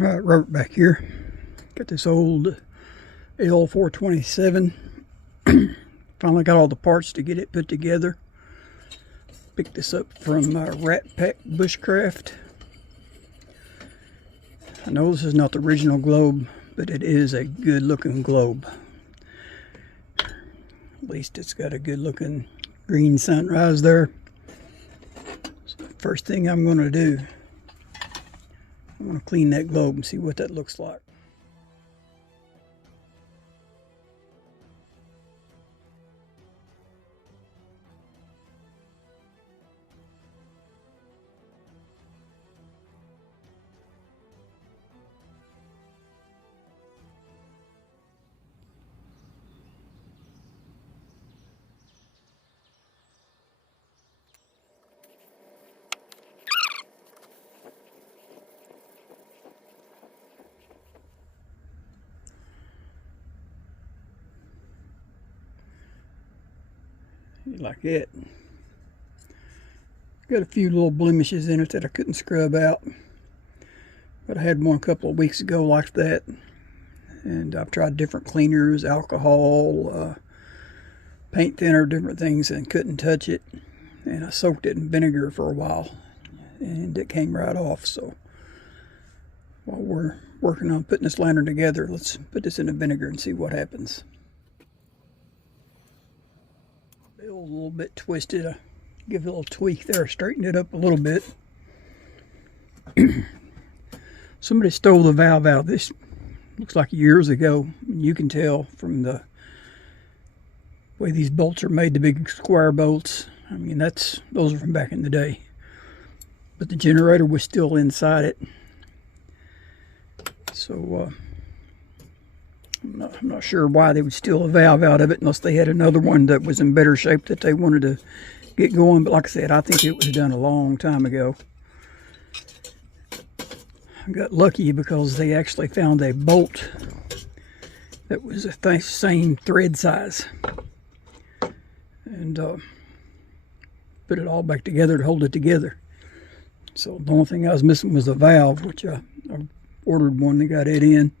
Alright, Robert back here. Got this old L427. Finally got all the parts to get it put together. Picked this up from Rat Pack Bushcraft. I know this is not the original globe, but it is a good looking globe. At least it's got a good looking green sunrise there. So first thing I'm going to do, I'm going to clean that globe and see what that looks like. Like it. Got a few little blemishes in it that I couldn't scrub out, but I had one a couple of weeks ago like that, and I've tried different cleaners, alcohol, paint thinner, different things, and couldn't touch it. And I soaked it in vinegar for a while and it came right off. So while we're working on putting this lantern together, let's put this in the vinegar and see what happens. A little bit twisted. I give it a little tweak there, straighten it up a little bit. Somebody stole the valve out. This looks like years ago. You can tell from the way these bolts are made, the big square bolts. I mean, those are from back in the day. But the generator was still inside it. So I'm not sure why they would steal a valve out of it unless they had another one that was in better shape that they wanted to get going. But like I said, I think it was done a long time ago. I got lucky because they actually found a bolt that was the same thread size, and put it all back together to hold it together. So the only thing I was missing was a valve, which I ordered one and got it in.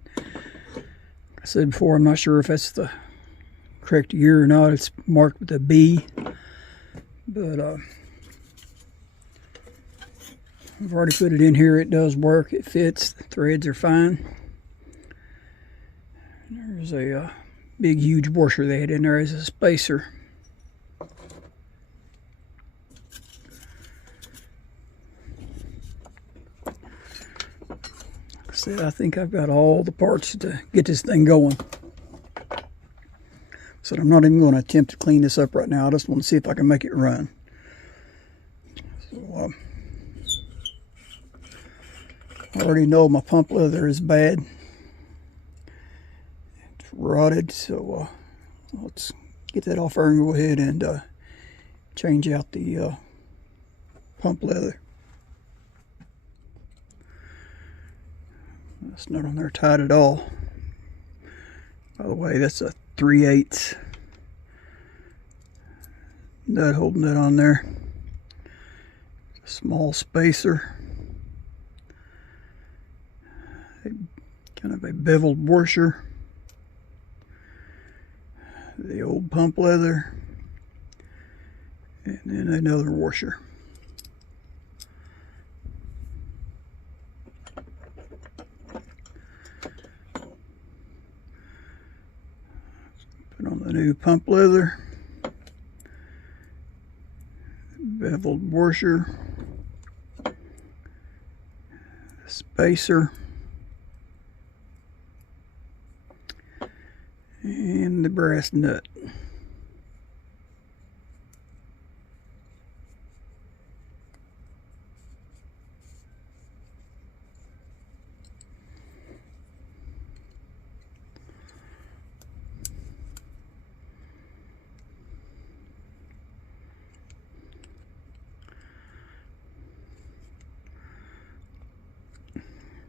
I said before, I'm not sure if that's the correct year or not. It's marked with a B, but I've already put it in here. It does work. It fits. The threads are fine. There's a big, huge washer they had in there as a spacer. Like I said, I think I've got all the parts to get this thing going. So I'm not even going to attempt to clean this up right now. I just want to see if I can make it run. So I already know my pump leather is bad. It's rotted, so let's get that off there and go ahead and change out the pump leather. That's not on there tight at all. By the way, that's a 3/8 nut holding it on there. A small spacer. Kind of a beveled washer. The old pump leather. And then another washer. Put on the new pump leather. Beveled washer. Spacer. And the brass nut.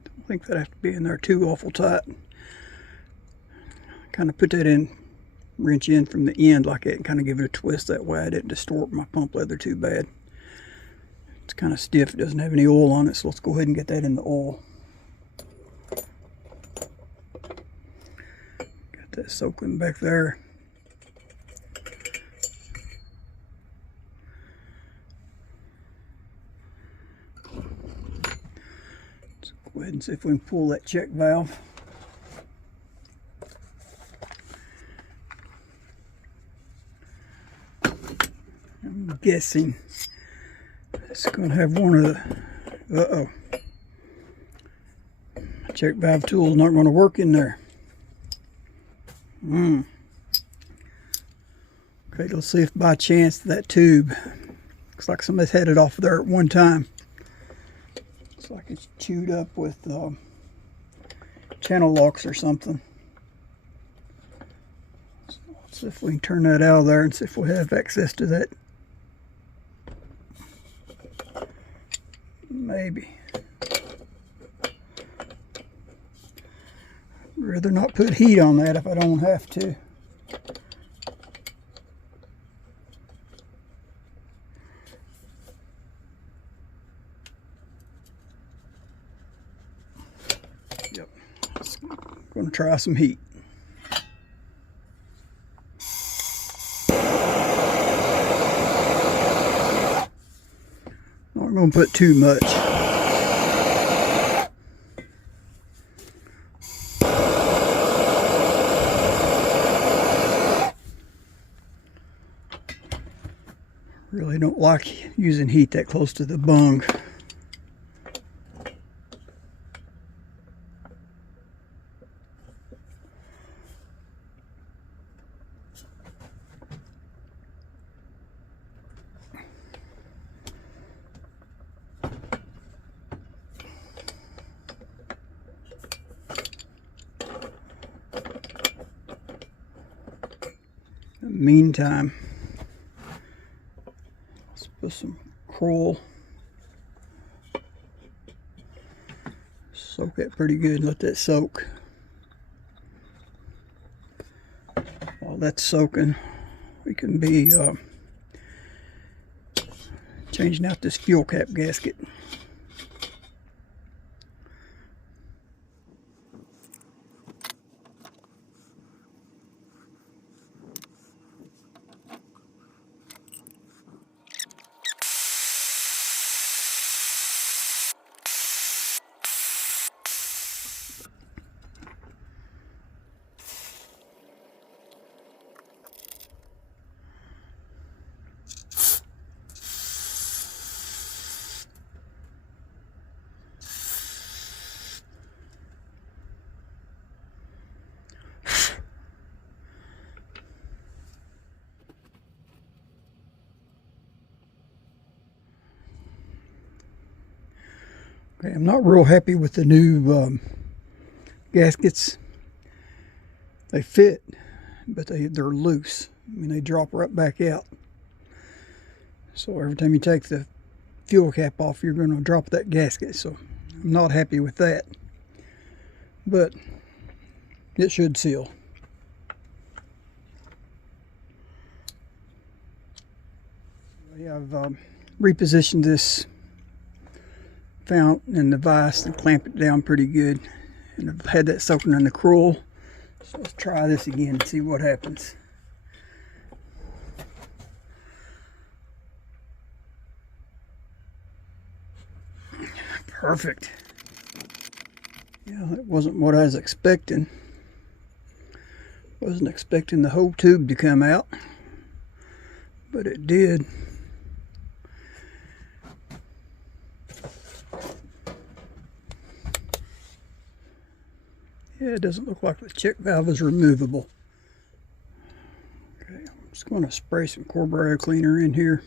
Don't think that has to be in there too awful tight. Kind of put that in, wrench in from the end like that and kind of give it a twist that way. I didn't distort my pump leather too bad. It's kind of stiff. It doesn't have any oil on it, so let's go ahead and get that in the oil. that soaking back there. Let's go ahead and see if we can pull that check valve. I'm guessing it's going to have one of the, check valve tool is not going to work in there. Okay, let's see if by chance that tube, looks like somebody's had it off there at one time. Looks like it's chewed up with channel locks or something. So let's see if we can turn that out of there and see if we have access to that. Maybe. I'd rather not put heat on that if I don't have to. Yep. I'm going to try some heat. Not going to put too much. Really don't like using heat that close to the bung. In the meantime, let's put some coral. Soak that pretty good and let that soak. While that's soaking, we can be changing out this fuel cap gasket. Okay, I'm not real happy with the new gaskets. They fit, but they're loose. I mean, they drop right back out. So every time you take the fuel cap off, you're going to drop that gasket. So I'm not happy with that. But it should seal. I've repositioned this fountain and the vise and clamp it down pretty good, and I've had that soaking in the coral. So let's try this again and see what happens. Perfect. Yeah, that wasn't what I was expecting. Wasn't expecting the whole tube to come out, but it did. Yeah, it doesn't look like the check valve is removable. Okay, I'm just going to spray some carburetor cleaner in here.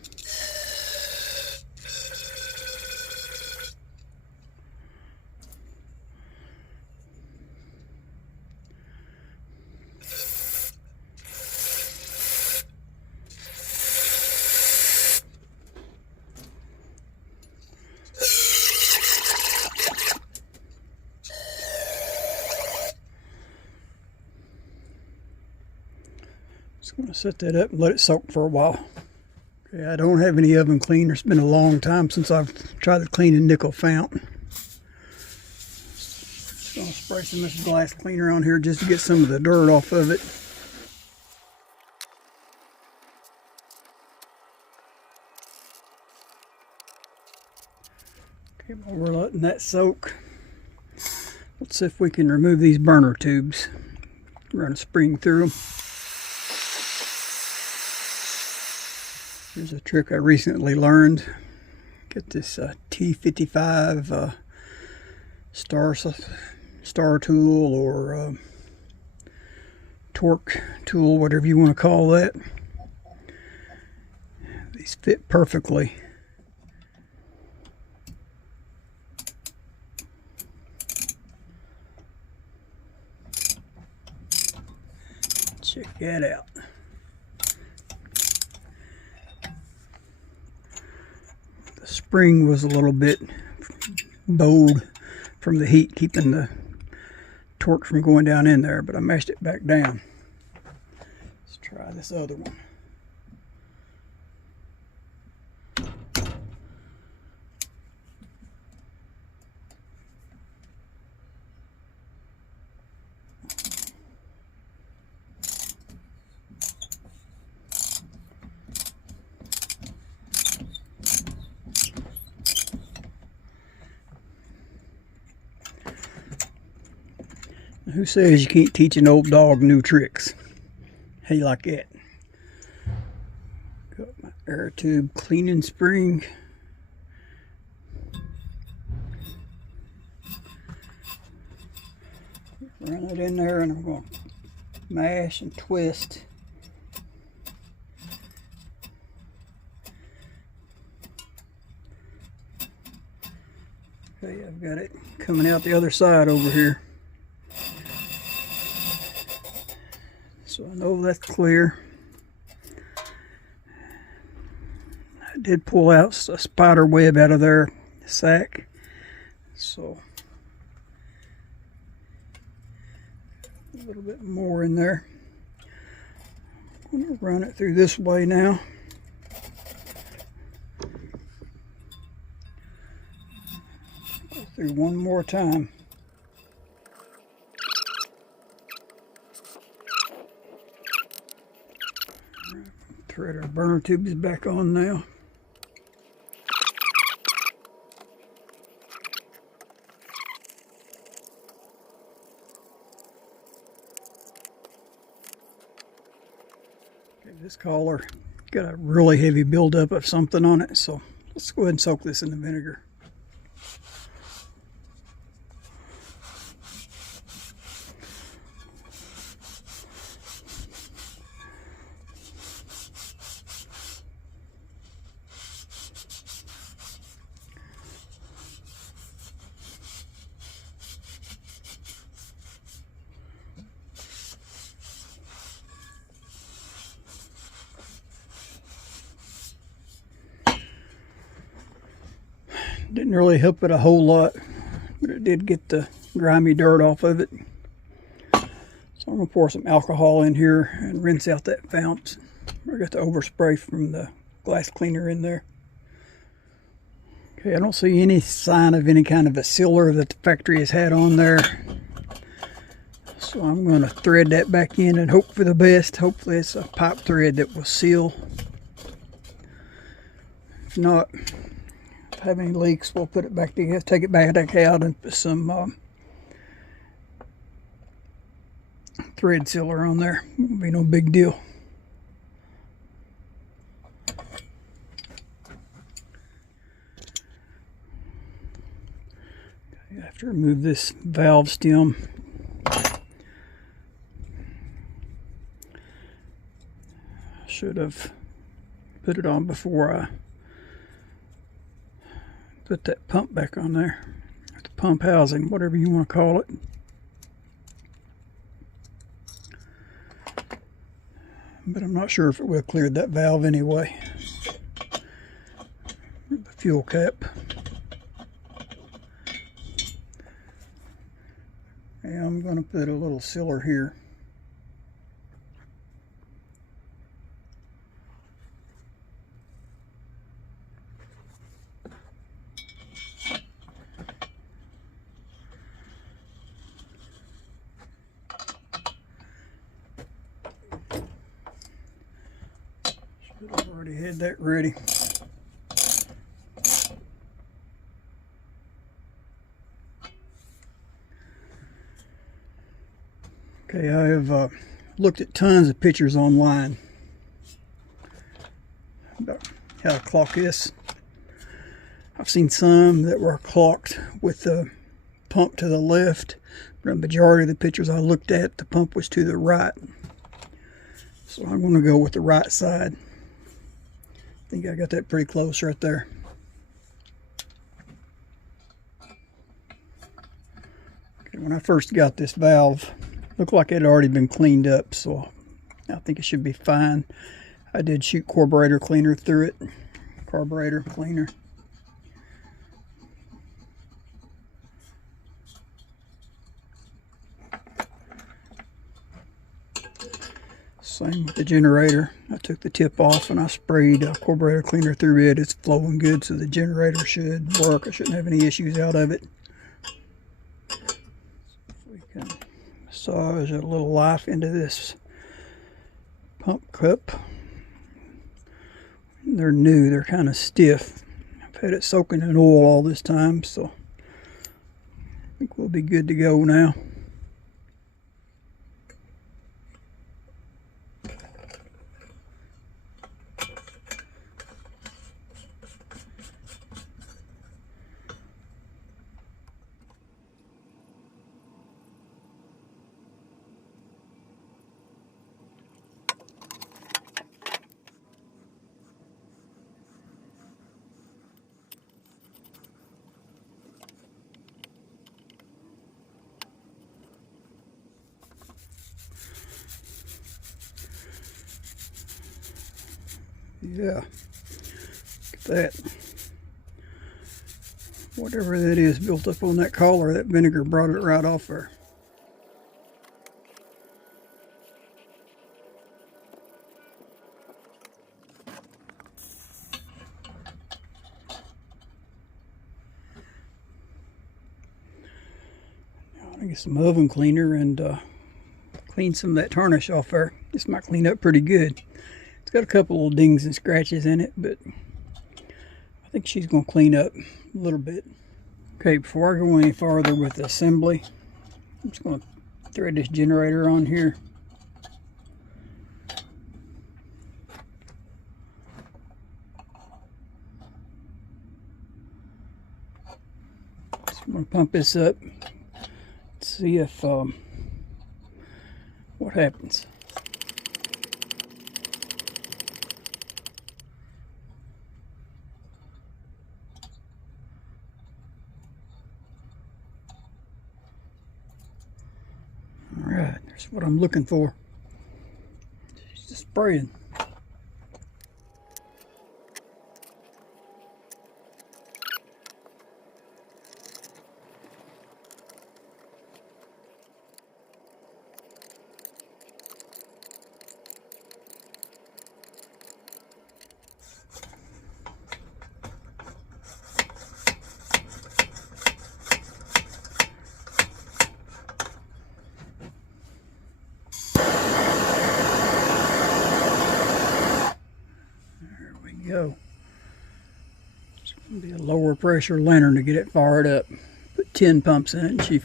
Just going to set that up and let it soak for a while. Okay, I don't have any oven cleaner. It's been a long time since I've tried to clean a nickel fountain. So going to spray some of this glass cleaner on here just to get some of the dirt off of it. Okay, while we're letting that soak, let's see if we can remove these burner tubes. Run a spring through them. Here's a trick I recently learned. Get this T55 star tool or torque tool, whatever you want to call that. These fit perfectly. Check that out. The spring was a little bit bowed from the heat, keeping the torque from going down in there, but I meshed it back down. Let's try this other one. Who says you can't teach an old dog new tricks? How you like that? Got my air tube cleaning spring. Run it in there and I'm going to mash and twist. Okay, I've got it coming out the other side over here. So I know that's clear. I did pull out a spider web out of their sack. So a little bit more in there. I'm going to run it through this way now. Go through one more time. Thread our burner tubes back on now. Okay, this collar got a really heavy buildup of something on it, so let's go ahead and soak this in the vinegar. Didn't really help it a whole lot, but it did get the grimy dirt off of it. So I'm going to pour some alcohol in here and rinse out that fount. I got the overspray from the glass cleaner in there. Okay, I don't see any sign of any kind of a sealer that the factory has had on there. So I'm going to thread that back in and hope for the best. Hopefully it's a pipe thread that will seal. If not, if I have any leaks, we'll put it back together, take it back out and put some thread sealer on there. Won't be no big deal. I have to remove this valve stem. Should have put it on before I put that pump back on there. The pump housing, whatever you want to call it. But I'm not sure if it would have cleared that valve anyway. The fuel cap. And I'm going to put a little sealer here. Already had that ready. Okay, I have looked at tons of pictures online about how to clock this. I've seen some that were clocked with the pump to the left, but the majority of the pictures I looked at, the pump was to the right. So I'm going to go with the right side. I think I got that pretty close right there. Okay, when I first got this valve, it looked like it had already been cleaned up, so I think it should be fine. I did shoot carburetor cleaner through it. Carburetor cleaner. Same with the generator. I took the tip off and I sprayed carburetor cleaner through it. It's flowing good, so the generator should work. I shouldn't have any issues out of it. We can massage a little life into this pump cup. They're new, they're kind of stiff. I've had it soaking in oil all this time, so I think we'll be good to go now. Yeah, look at that. Whatever that is built up on that collar, that vinegar brought it right off there. Now I'm gonna get some oven cleaner and clean some of that tarnish off there. This might clean up pretty good. It's got a couple little dings and scratches in it, but I think she's going to clean up a little bit. Okay, before I go any farther with the assembly, I'm just going to thread this generator on here. So I'm going to pump this up, see if what happens. Alright, there's what I'm looking for. Just spraying. Go. It's going to be a lower pressure lantern to get it fired up. Put 10 pumps in it, and she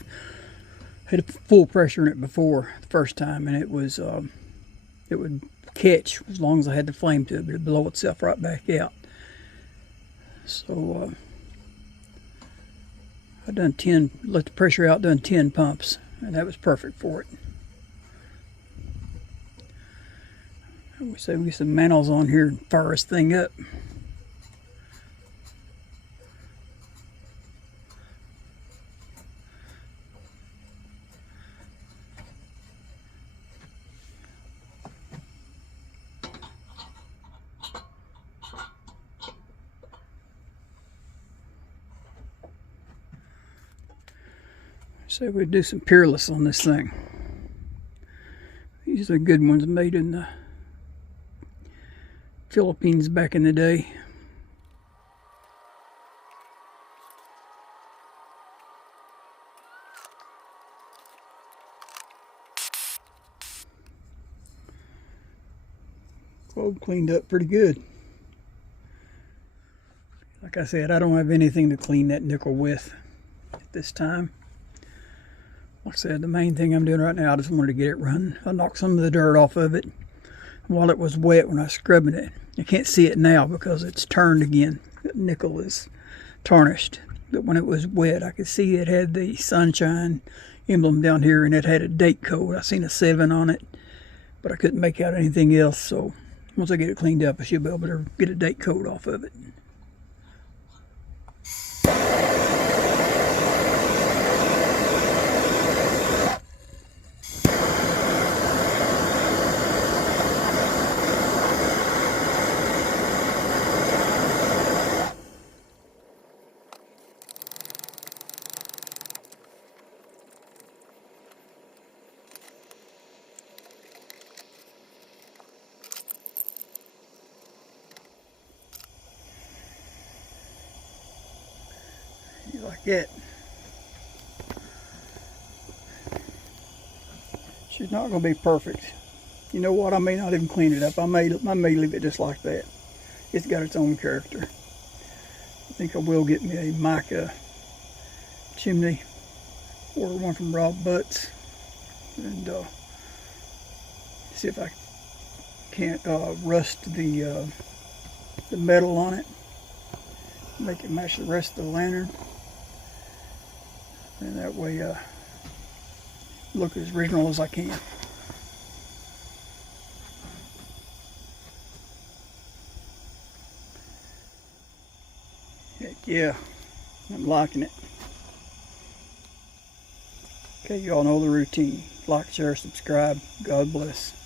had full pressure in it before the first time, and it would catch as long as I had the flame to it, but it'd blow itself right back out. So I done 10, let the pressure out, done 10 pumps, and that was perfect for it. We say we get some mantles on here and fire this thing up. Say we do some Peerless on this thing. These are good ones made in the Philippines back in the day. Globe cleaned up pretty good. Like I said, I don't have anything to clean that nickel with at this time. Like I said, the main thing I'm doing right now, I just wanted to get it running. I knocked some of the dirt off of it while it was wet when I was scrubbing it. You can't see it now because it's turned again. The nickel is tarnished. But when it was wet, I could see it had the sunshine emblem down here, and it had a date code. I seen a 7 on it, but I couldn't make out anything else. So once I get it cleaned up, I should be able to get a date code off of it. Like that. She's not going to be perfect. You know what? I may not even clean it up. I may leave it just like that. It's got its own character. I think I will get me a mica chimney or one from Rob Butts and see if I can't rust the metal on it. Make it match the rest of the lantern. And that way look as original as I can. Heck yeah, I'm liking it. Okay, you all know the routine. Like, share, subscribe. God bless.